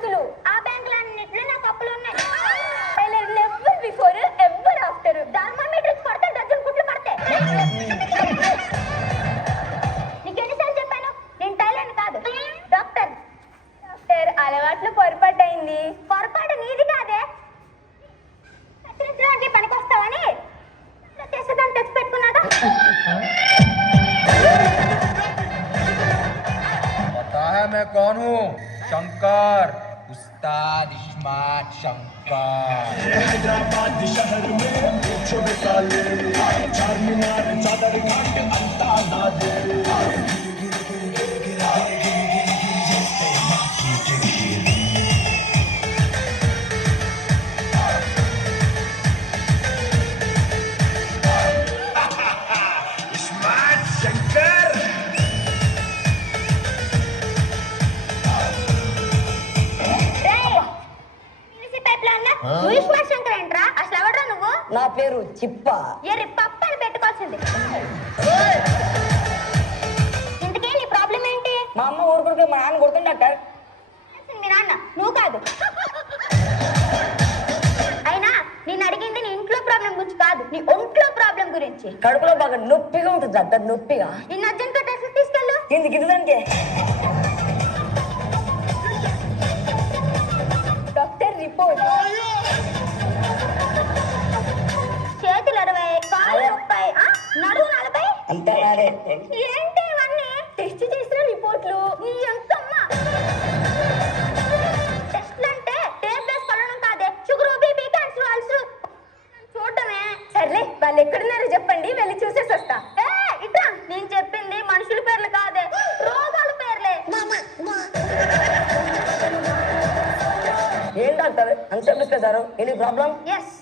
ఆస్తులు. ఆ బ్యాంకులన్నిట్లో నాకు అప్పులు ఉన్నాయి. ఎవరు బిఫోర్ ఎవరు ఆఫ్టర్. థర్మామీటర్ కొడితే డజన్ కుట్లు పడతాయి. నీకు ఎన్నిసార్లు చెప్పాను నేను టైలర్ కాదు డాక్టర్. డాక్టర్ అలవాట్లు పొరపాటు అయింది. పొరపాటు నీది కాదే. కత్తిరించడానికి పనికి వస్తావని చేసేదాన్ని తెచ్చి పెట్టుకున్నాదా? मैं कौन हूँ? शंकर, उस्ताद इस्मात शंकर। हैदराबाद शहर में छोटे काले चार मीनार चादर घाट अंता नादे इस्मात शंकर। నా పేరు చిప్ప. ఎర్రి పప్పని పెట్టుకోవాల్సింది. ఇంతకే నీ ప్రాబ్లం ఏంటి? మా అమ్మ ఊరుకుంటే మా నాన్న కొడుతుంది డాక్టర్. మీ నాన్న నువ్వు కాదు. అయినా నేను అడిగింది నీ ఇంట్లో ప్రాబ్లం గురించి కాదు, నీ ఒంట్లో ప్రాబ్లం గురించి. కడుపులో బాగా నొప్పిగా ఉంటుంది డాక్టర్. నొప్పిగా. నిన్న అర్జెంట్ డాక్టర్ తీసుకెళ్ళు. ఎందుకు దానికి? Doctor report. చేతులు 60, కాళ్ళు 30, నడుము 40. అంతే నాడే. ఏంటి ఇవన్నీ? టెస్ట్ చేసిన రిపోర్ట్లు. నీ ఎంతమ్మ టెస్ట్లు అంటే టేప్ వేసి కొనడం కాదే. షుగర్, బీపీ, క్యాన్సర్ వాల్స్ చూడటమే. సర్లే వాళ్ళు ఎక్కడున్నారో చెప్పండి, వెళ్ళి చూసేసి వస్తా. ఇట్లా నేను చెప్పింది మనుషుల పేర్లు కాదే, రోగాల పేర్లే. ఏం డాక్టర్ అంత చెప్పేశారు? Any problem? ఎస్,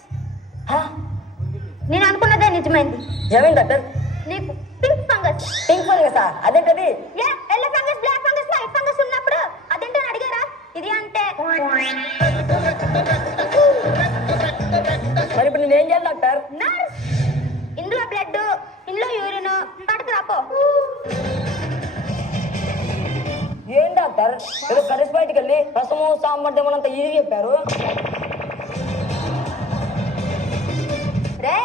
నేను అనుకున్నదే నిజమైంది. ఏమైంది డాక్టర్? నీకు పింక్ ఫంగస్. Pink fungus? అదేంటది? Yellow fungus, black fungus, white fungus ఉన్నప్పుడు అదేంటో అడిగారా? ఇది అంటే మరి ఇప్పుడు నేనేం చేయాలి డాక్టర్? నర్స్, ఇందులో బ్లడ్, ఇందులో యూరిన్ పడకు రాపో. ఏం డాక్టర్ ఏదో కలిసి బయటికి వెళ్ళి రసము సాంబార్ దేమనంత ఈజీ చెప్పారు. రే,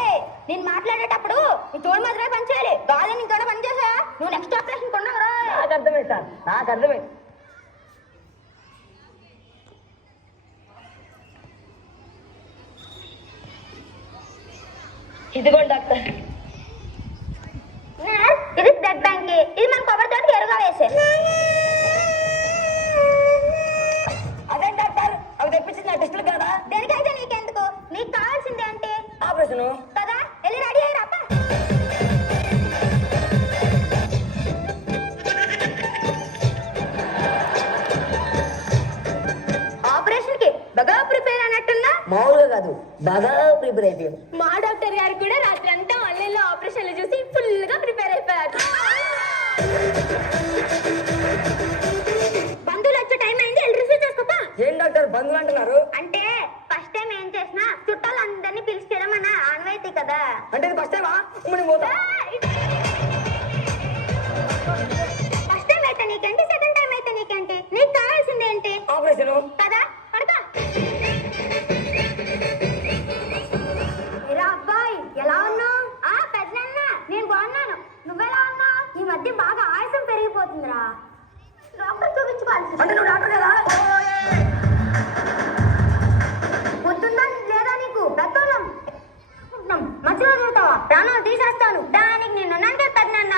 నేను మాట్లాడేటప్పుడు నీ తోడు మాత్రమే పని చేయాలి. గాలి నీ కూడా పని చేసా. నువ్వు నెక్స్ట్ ఆపరేషన్ కొన్నావురా. నాకు అర్థమైంది సార్, నాకు అర్థమైంది. ఇదిగోండి డాక్టర్. ఇది బ్లడ్ బ్యాంక్. ఇది మన కొబ్బరి తోటకి ఎరుగా వేసే. అదే డాక్టర్ అవి తెప్పించింది నా టెస్టులు కదా. దేనికైతే నీకెందుకు? నీకు కావాల్సిందే అంటే ఆపరేషన్ కదా. వెళ్ళి రెడీ అయ్యి రాపా. ఆపరేషన్ కి బాగా ప్రిపేర్ అయినట్టున్నా. మామూలుగా కాదు, బాగా ప్రిపేర్ అయిపోయాం. మా డాక్టర్ గారు కూడా రాత్రి అంతా ఆన్లైన్ లో ఆపరేషన్లు చూసి ఫుల్ గా ప్రిపేర్ అయిపోయారు. బంధువులు వచ్చే టైం అయింది, వెళ్ళి రిసీవ్ చేసుకోపా. ఏం డాక్టర్ బంధువులు అంటున్నారు? అంటే ఫస్ట్ టైం ఏం చేసినా చుట్టాలందరినీ పిలిచేయడం మన ఆనవాయితీ కదా. అంటే ఇది ఫస్ట్ టైమా? పోతా. ఫస్ట్ టైం అయితే నీకేంటి, సెకండ్ టైం అయితే నీకేంటి? నీకు కావాల్సింది ఏంటి? ఆపరేషన్ కదా. పడతా. అబ్బాయి ఎలా ఉన్నావు? పెద్దన్న నేను బాగున్నాను. నువ్వెలా ఉన్నావు? ఈ మధ్య బాగా ఆయాసం పెరిగిపోతుందిరా. డాక్టర్ చూపించుకోవాల్సి. అంటే నువ్వు డాక్టర్ కదా? పొద్దుందా లేదా నీకు? పెద్దోళ్ళం మధ్యలో చూస్తావా? ప్రాణాలు తీసేస్తాను. దానికి నిన్ను నంటే పెద్దన్న.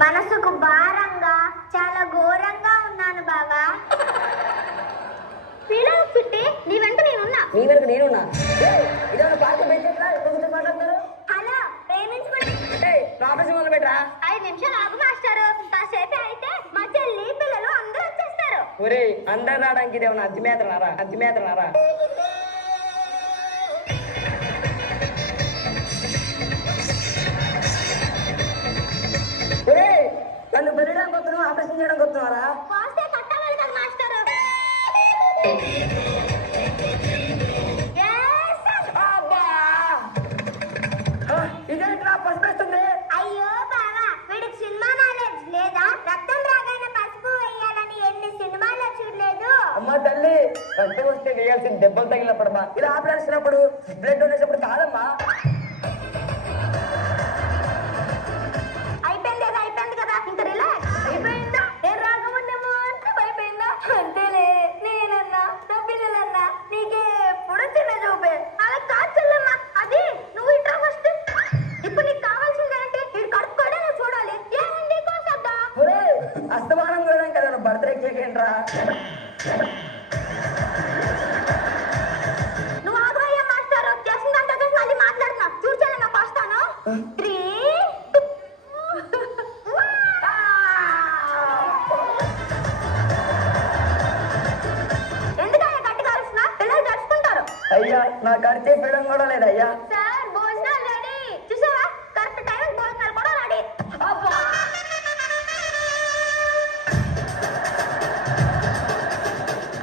మనసుకు భారంగా చాలా ఘోరంగా ఉన్నాను బావా. పిల్లలు చుట్టి నీ వెంట నేనున్నా. నీ వెనక నేనున్నా. ఇదేమన్నా పార్టీ పెట్టేట్లా ఎందుకు మాట్లాడతారు? అలా ప్రేమించుకుంటే ఆపరేషన్ మొదలు పెట్టరా. 5 నిమిషాలు ఆగు మాస్టారు. కాసేపే అయితే మా చెల్లి పిల్లలు అందరూ వచ్చేస్తారు. ఒరే అందరు రావడానికి ఇదేమన్నా అతిమేతనారా? అతిమేతనారా? కన్ను పెరగడానికి వస్తున్నావు, ఆపరేషన్ చేయడానికి వస్తున్నారా? పోస్తే కట్టవాలి కదా మాస్టర్. అబ్బా! ఇదేంట్రా పసిపేస్తుంది? అయ్యో బావా, వీడికి సినిమా నాలెడ్జ్ లేదా? రక్తం రాగానే పసుపు వేయాలని ఎన్ని సినిమాలో చూడలేదు. అమ్మ తల్లి, రక్తం వస్తే వేయాల్సిన దెబ్బలు తగిలినప్పుడమ్మా, ఇలా ఆపరేసినప్పుడు బ్లడ్ డొనేషన్ కాదమ్మా. అయిపోయింది కదా, ఇంత రిలాక్స్. అయిపోయిందా? నేను రాకముందేమో అంతా అయిపోయిందా? అంతేలే, నేనన్నా నా పిల్లలన్నా నీకే ఎప్పుడు చిన్న చూపే. అలా కాదు చెల్లెమ్మ, అది నువ్వు ఇట్రా ఫస్ట్. ఇప్పుడు నీకు కావాల్సింది ఏంటి? వీడు కడుక్కోడే నువ్వు చూడాలి. ఏముంది కోసద్దా? ఒరే, అస్తమానం కూడా కదా బర్త్డే కేక్ ఏంట్రా? నువ్వు ఆగవయ్యా మాస్టర్, చేసిందంతా చేసి మళ్ళీ మాట్లాడుతున్నా. చూడు చెల్లెమ్మ, కోస్తాను. 3 ఎందుకయ్యా గట్టి కాల్సిన? పిల్లలు జరుచుకుంటారు. అయ్యా, నా ఖర్చు చేయడం కూడా లేదయ్యా. సార్ భోజనాలు రెడీ. చూసావా, కరెక్ట్ టైం భోజనాలు కూడా రెడీ.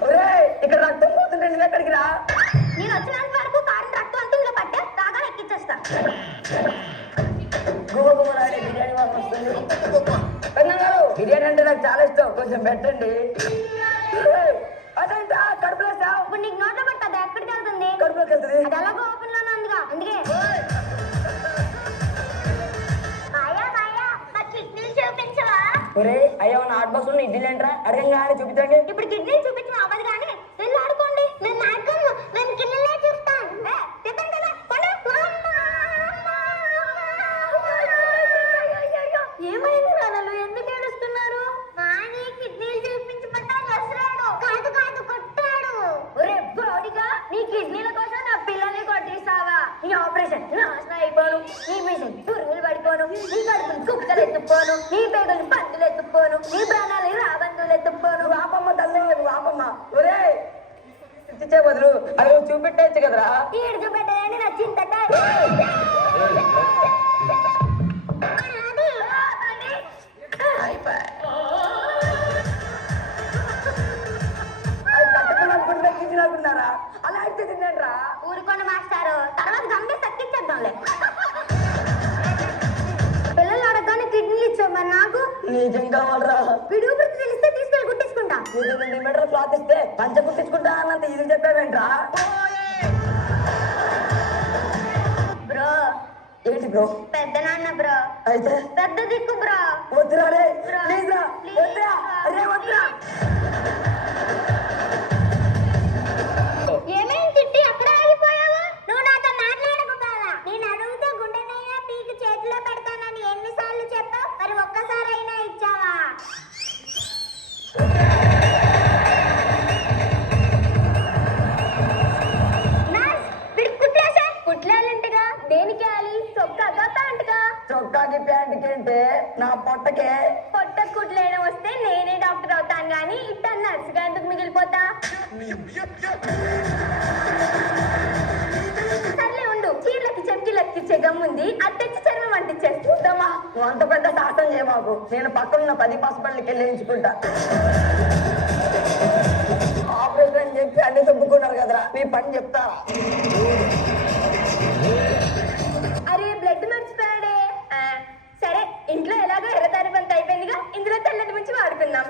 ఒరే, ఇక్కడ రక్తం పోతుంటే నేను ఎక్కడికి రా? నేను వచ్చినంత వరకు కారం రక్తం అంతా ఇందులో పట్టే దాగా ఎక్కించేస్తా. గుమ్మగుమ్మలాడే బిర్యానీ వాసన వస్తుంది. పెద్దగారు, బిర్యానీ అంటే నాకు చాలా ఇష్టం, కొంచెం పెట్టండి. అదేంటా కడుపులేసావు? ఇప్పుడు నీకు నోట్లో పట్టదా? ఎక్కడికి వెళ్తుంది? కడుపులోకి వెళ్తుంది. అది ఎలాగో ఓపెన్ లోనే ఉందిగా, అందుకే. మాయా మాయా, మా కిడ్నీలు చూపించవా? ఒరే, అయ్యో నా హాట్ బాక్స్ ఉన్న ఇడ్లీ ఏంట్రా? అడగంగా చూపించండి. ఇప్పుడు కిడ్నీలు చూపించిన అవ్వదు కానీ వెళ్ళి ఆడుకోండి. నేను ఆడుకోను, నేను కిడ్నీలే చూస్తాను. చెప్పాను కదా, పోనీ. ఏమైంది నాన్నలు, ఎందుకు ఏడుస్తున్నారు? మాని కిడ్నీలు చూపించమంటా వస్తున్నాడు. కాదు కాదు, కొట్టాడు. ఒరే బాడిగా, నీ కిడ్నీల కోసం నా పిల్లల్ని కొట్టేస్తావా? నీ ఆపరేషన్ నాశనం అయిపోను, నీ మిషన్ పురుగులు పడిపోను, నీ కడుపులు కుక్కలు ఎత్తుపోను, నీ పేగులు పందులు ఎత్తుపోను, నీ ప్రాణాలు రాబందులు ఎత్తుపోను. వాపమ్మ తల్లి, వాపమ్మ. ఒరే, ఇచ్చే బదులు అది చూపెట్టేచ్చు కదరా? ఈడు చూపెట్టదని నా చింతట. అది కట్టుకున్నప్పుడు ఎక్కించినాకున్నారా? అలా అయితే తిన్నాడ్రా? ఊరుకోండి మాస్టారు, తర్వాత గమ్మే తక్కించేద్దాంలే. పిల్లలు అడగగానే కిడ్నీలు ఇచ్చావు, మరి నాకు నిజం కావాలరా? విడుగు ప్రతి తెలిస్తే తీసుకెళ్ళి గుట్టించుకుంటా. నీకు 2 మీటర్ల క్లాత్ ఇస్తే పంచ కుట్టించుకుంటా అన్నంత ఇది చెప్పావేంట్రా? బ్రో. ఏంటి బ్రో? పెద్ద నాన్న బ్రో. అయితే పెద్ద దిక్కు బ్రో. వద్దురా రే, బ్రో. ప్లీజ్ రా, వద్దురా, అరే వద్దురా. ఏమేం తిట్టి అక్కడ ఆగిపోయావు? నువ్వు నాతో మాట్లాడకు బావా. నేను అడుగుతే గుండెనైనా పీకి చేతిలో పెడతానని ఎన్నిసార్లు చెప్పావు? మరి ఒక్కసారైనా ఇచ్చావా? నర్స్, వీడికి కుట్లేసా? కుట్లేయాలంటగా? దేనికి వేయాలి? చొక్కాగా ప్యాంటుగా? చొక్కాకి ప్యాంటుకి అంటే నా పొట్టకే. పొట్ట కుట్లేయడం వస్తే నేనే డాక్టర్ అవుతాను గానీ ఇట్ట నర్సుగా ఎందుకు మిగిలిపోతా? సర్లే ఉండు, చీరలకి చెక్కిలకి చెగమ్ముంది, అది తెచ్చి చర్మం అంటించేస్తుందమ్మా. నువ్వు అంత పెద్ద శాస్త్రం చేయమాకు, నేను పక్కనున్న 10 హాస్పిటల్కి వెళ్ళించుకుంటా. ఆపరేషన్ అని చెప్పి అన్ని చెప్పుకున్నారు కదరా, మీ పని చెప్తారా? అరే బ్లడ్ మర్చిపోయాడే. సరే, ఇంట్లో ఎలాగో ఎర్రతారి బంత అయిపోయిందిగా, ఇందులో తెల్లది ముంచి వాడుకుందాం.